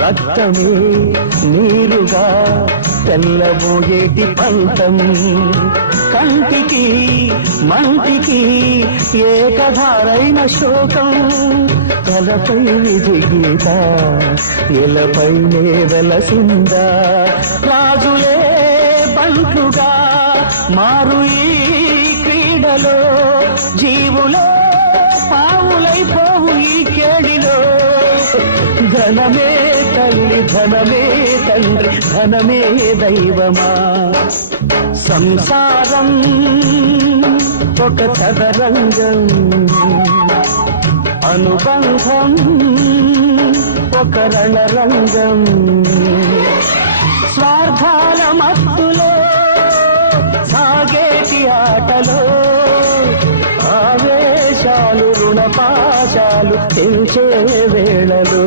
రక్తమే నీరుగా తెల్లబోయేటి పంతం కంటికి మంటికి ఏకధారైన శోకం తలపై విధి గీత ఎలపైనే వెలసిందా రాజులే బంటుగా మారు ఈ క్రీడలో జీవులే పావులైపోవు ఈ కేడిలో ధనమే తల్లి ధనమే తండ్రి ధనమే దైవమా సంసారం ఒక చదరంగం అనుబంధం ఒక రణరంగం స్వార్థాల మత్తులో సాగేటి ఆటలో ఆవేశాలు రుణపాశాలు తెంచే వేళలో